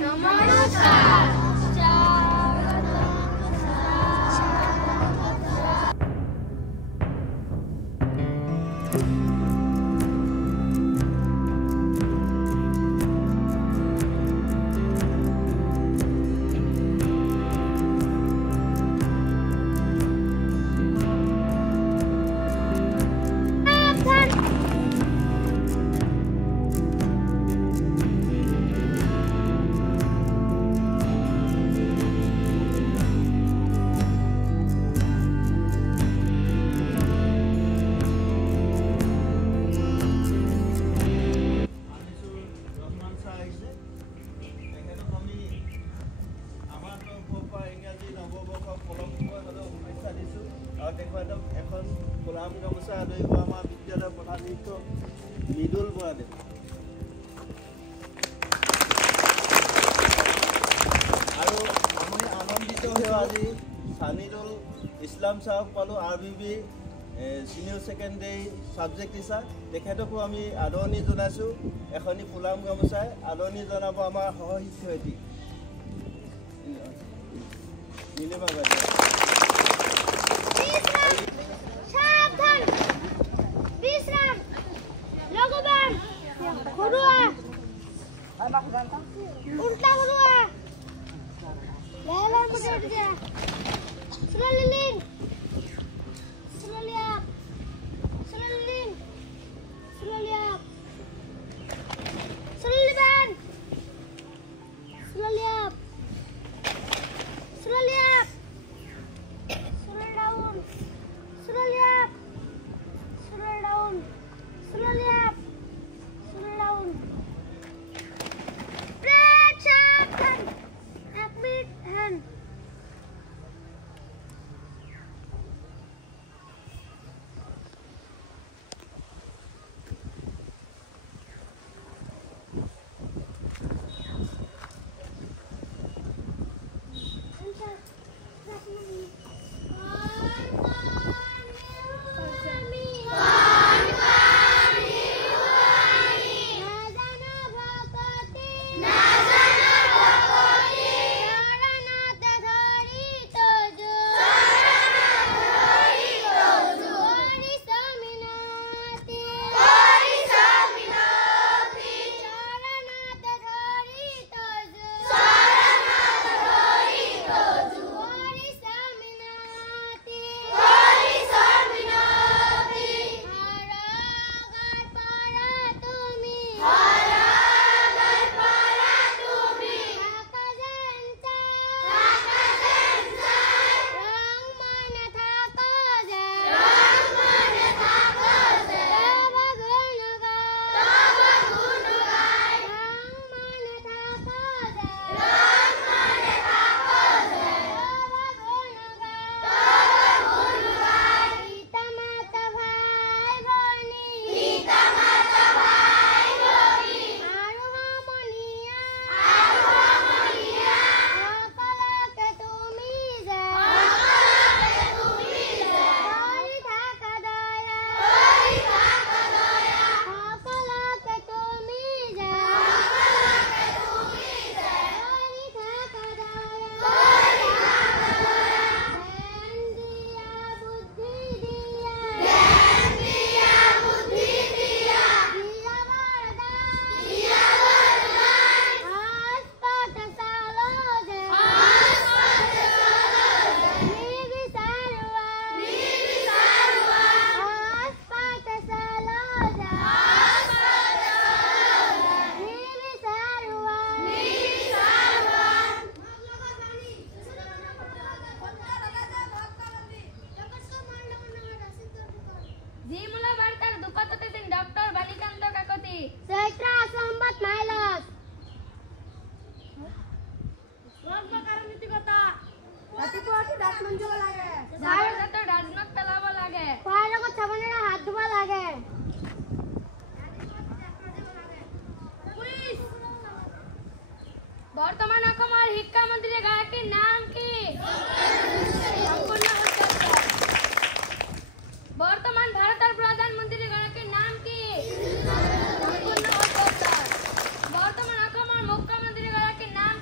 নমস্কাৰ। এখন গোলাম গামোচা আদৰি হোৱা আমাৰ বিদ্যালয়ৰ প্ৰধান শিক্ষক মৃদুল বৰাদেৱ। আৰু আমি আনন্দিত হৈ আজি ছানিদুল ইছলাম ছাৰক পালোঁ, RBB senior secondary subject teacher. তেখেতকো আমি আদৰণি জনাইছোঁ। এখনি গোলাম গামোচাই আদৰণি জনাব আমাৰ সহশিক্ষয়িত্ৰী নীলিমা বাইদেউ। উল্টা বলুয়া লেলা মধ্যে উঠে যা সুলালিন সুলালিয়া সুলালিন সুলালিয়া সুলালিবান সুলালিয়া সুলালিয়া সুলাডাউন সুলালিয়া সুলাডাউন সুলালিয়া সুলাডাউন বর্তমান অসমৰ শিক্ষামন্ত্ৰী গৰাকীৰ নাম কি? বৰ্তমান ভাৰতেৰ প্ৰধানমন্ত্ৰী গৰাকীৰ নাম কি? বৰ্তমান অসমৰ মুখ্যমন্ত্ৰী গৰাকীৰ নাম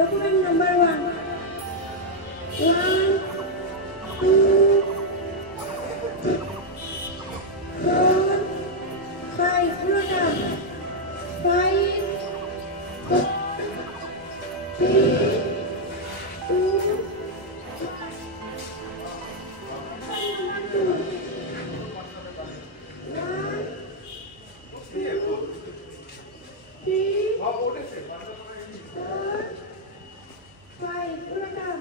Document number 1. 1, 2, 4, 5. Put down.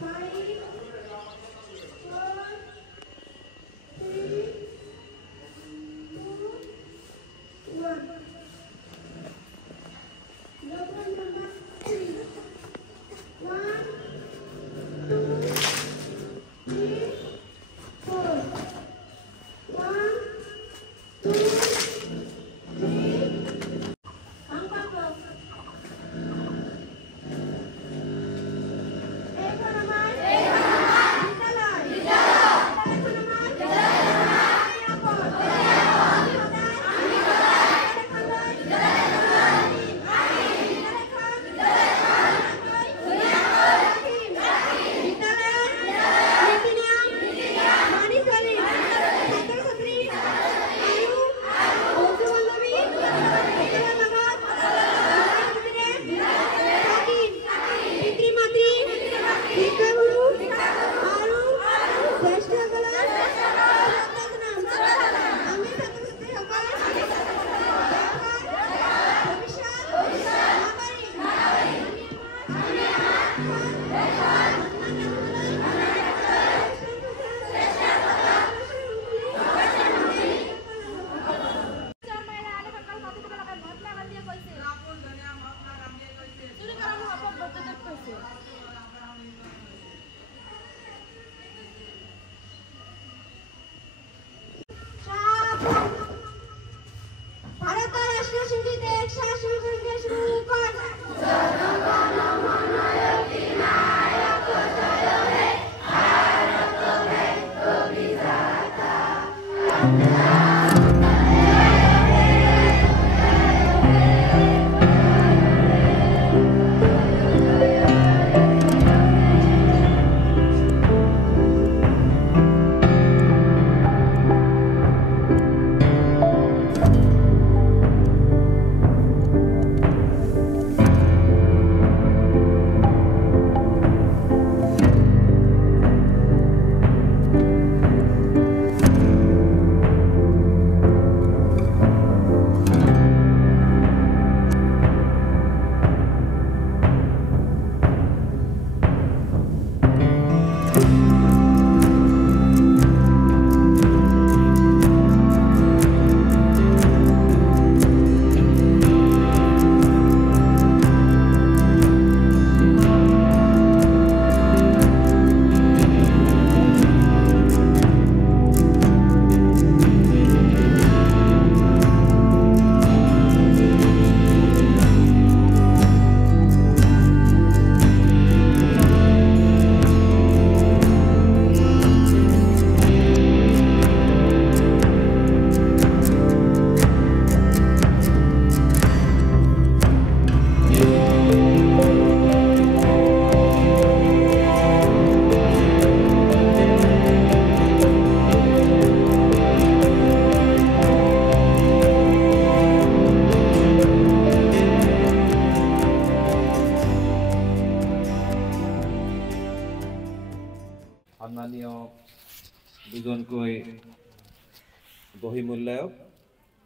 5, 4, 3, 2, দুজনকৈ বহি মূল্যায়ক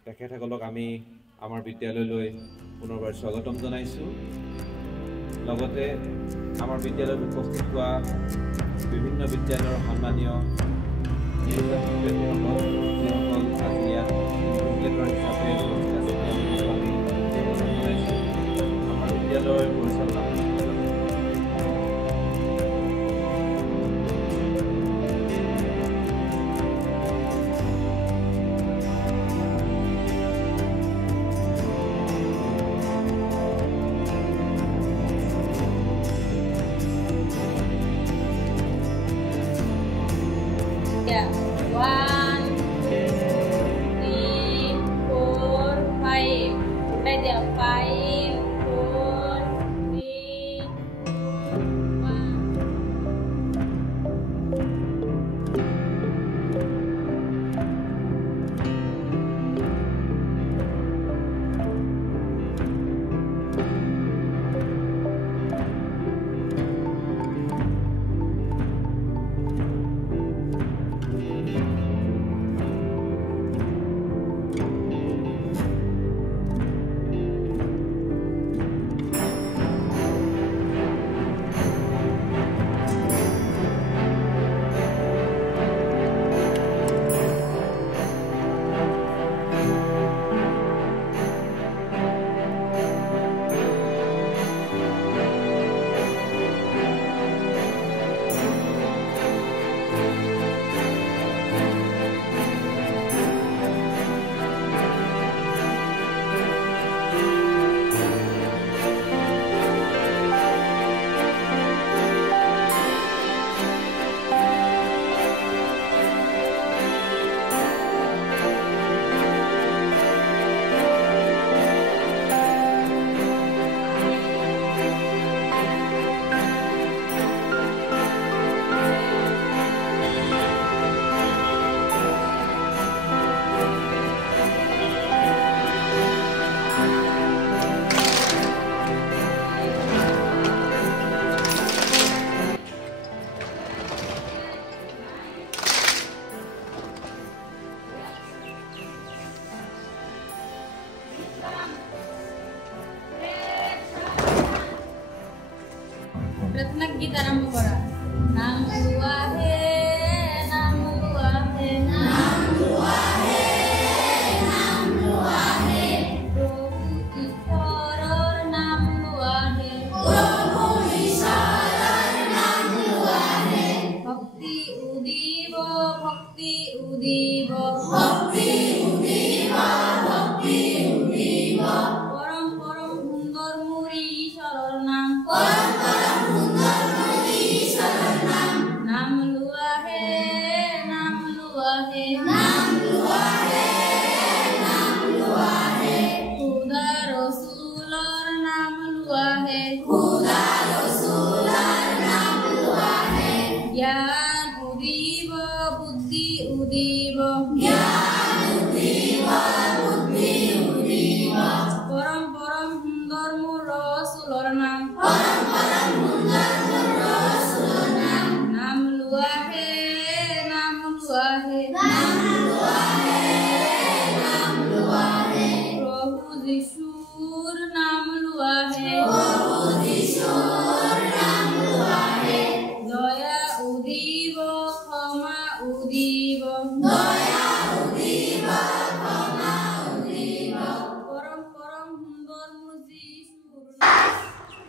তেখেতসকলক আমি আমাৰ বিদ্যালয়লৈ পুনৰবাৰ স্বাগতম জনাইছোঁ। লগতে আমাৰ বিদ্যালয়ত উপস্থিত হোৱা বিভিন্ন বিদ্যালয়ৰ সন্মানীয় শিক্ষাৰ্থীসকল যিসকল আজি ইয়াত ইনভিজিলেটৰ হিচাপে জনাইছোঁ। আমাৰ বিদ্যালয়ৰ পৰিচালনা Yeah. 1, 2, 3, 4, 5. Right there. 5, 4, 3. प्रार्थना गीत आरंभ करा नाम लुआ है नाम लुआ है नाम लुआ है नाम लुआ है प्रभु ईश्वरर नाम लुआ है प्रभु ईश्वरर नाम लुआ है भक्ति उदीब भक्ति उदीब भक्ति उदीब भक्ति उदीब परम परम सुंदर मुरी ईश्वरर नाम परम परम सुंदर मुरी ईश्वरर नाम लुआ है नाम लुआ है नाम लुआ है नाम लुआ है खुदा रसूलर नाम लुआ है खुदा रसूलर नाम लुआ है ज्ञान उदीब बुद्धि उदीब ज्ञान उदीब बुद्धि उदीब परम परम सुंदर मोर रसूलर नाम परम परम सुंदर मोर रसूलर नाम लुआ है नाम लुआ है नाम लुआ है नाम लुआ है प्रभु यीशुर नाम लुआ है प्रभु यीशुर नाम लुआ है दया उदीब क्षमा उदीब दया उदीब क्षमा उदीब परम परम सुंदर मोर यीशुर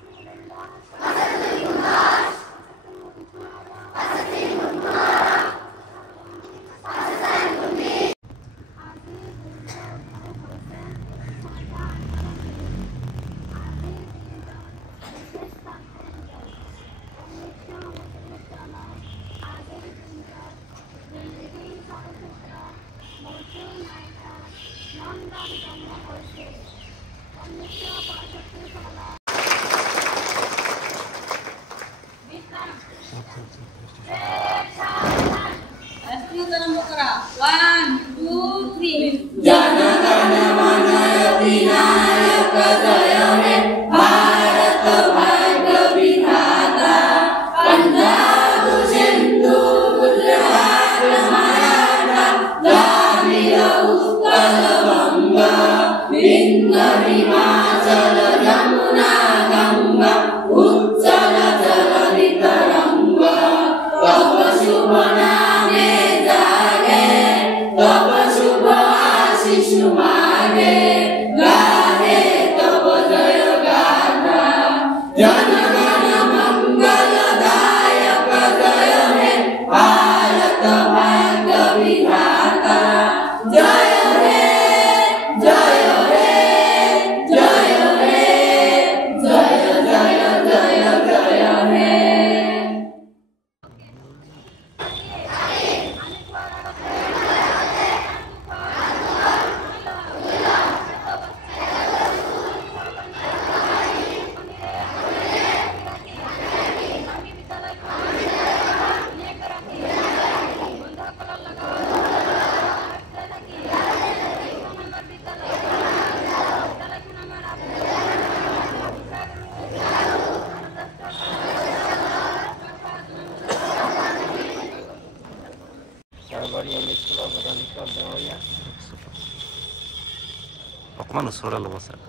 অকমান ওচৰলৈ ল'ব ছাৰ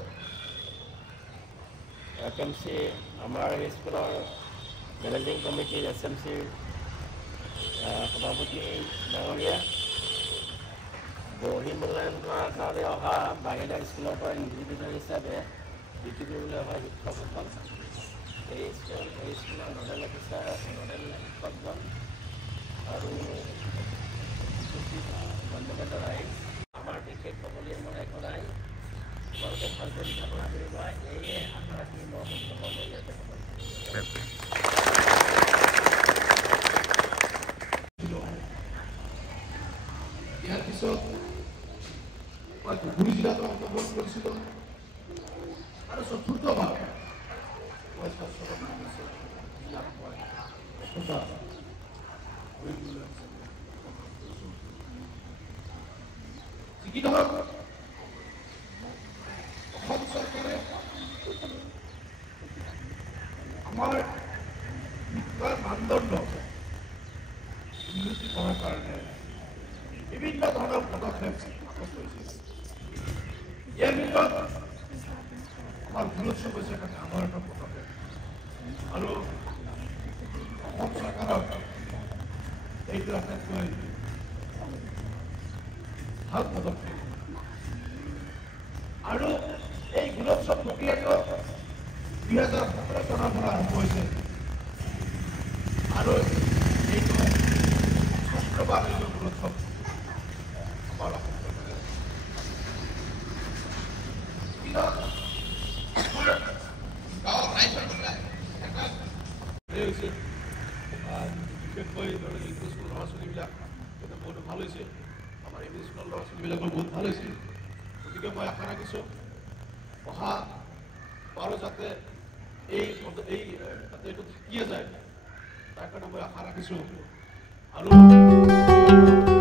FMC আমাৰ স্কুলৰ মেনেজিং কমিটিৰ SMCৰ সভাপতি ডাঙৰীয়া বহি মূল্যায়ন কৰাৰ কাৰণে অহা বাহিৰা স্কুলৰ পৰা ইণ্ডিভিজুৱেল হিচাপে ডিউটি কৰিবলৈ অহা শিক্ষকসকল এই স্কুলৰ নডেল অফিচাৰ নডেল শিক্ষকগণ আৰু বন্ধুগত ৰাইজ আমাৰ বিশেষ ক'বলৈ মই একো নাই তোমালোকে ভাল পৰিচালনা কৰিব সেয়ে আমাৰ ইয়াৰ পিছত মই ধুবুৰী জিলাত অংশগ্ৰহণ কৰিছিলোঁ আৰু চতুৰ্থবাৰ কি নহওক অসম চৰকাৰে আমাৰ শিক্ষাৰ মানদণ্ড উন্নতি কৰাৰ কাৰণে বিভিন্ন ধৰণৰ পদক্ষেপ হাতত লৈছে ইয়াৰ ভিতৰত আমাৰ গুৰুত্ব হৈছে ডাঙৰ এটা পদক্ষেপ আৰু অসম চৰকাৰক এইটো আটাইতকৈ ভাল পদক্ষেপ আৰু এই গুণোৎসৱ প্ৰক্ৰিয়াটো 2017 চনৰ পৰা আৰম্ভ হৈছে আৰু এইটো ষষ্ঠবাৰ এই গুণোৎসৱ আমাৰ অসম চৰকাৰে বিশেষকৈ স্কুলৰ ল'ৰা ছোৱালীবিলাক বহুত ভাল হৈছে আমাৰ এম ই স্কুলৰ ল'ৰা ছোৱালীবিলাকৰ বহুত ভাল হৈছে গতিকে মই আশা ৰাখিছোঁ অহা বাৰো যাতে যাতে এইটো থাকিয়ে যায় তাৰ কাৰণে মই আশা ৰাখিছোঁ আৰু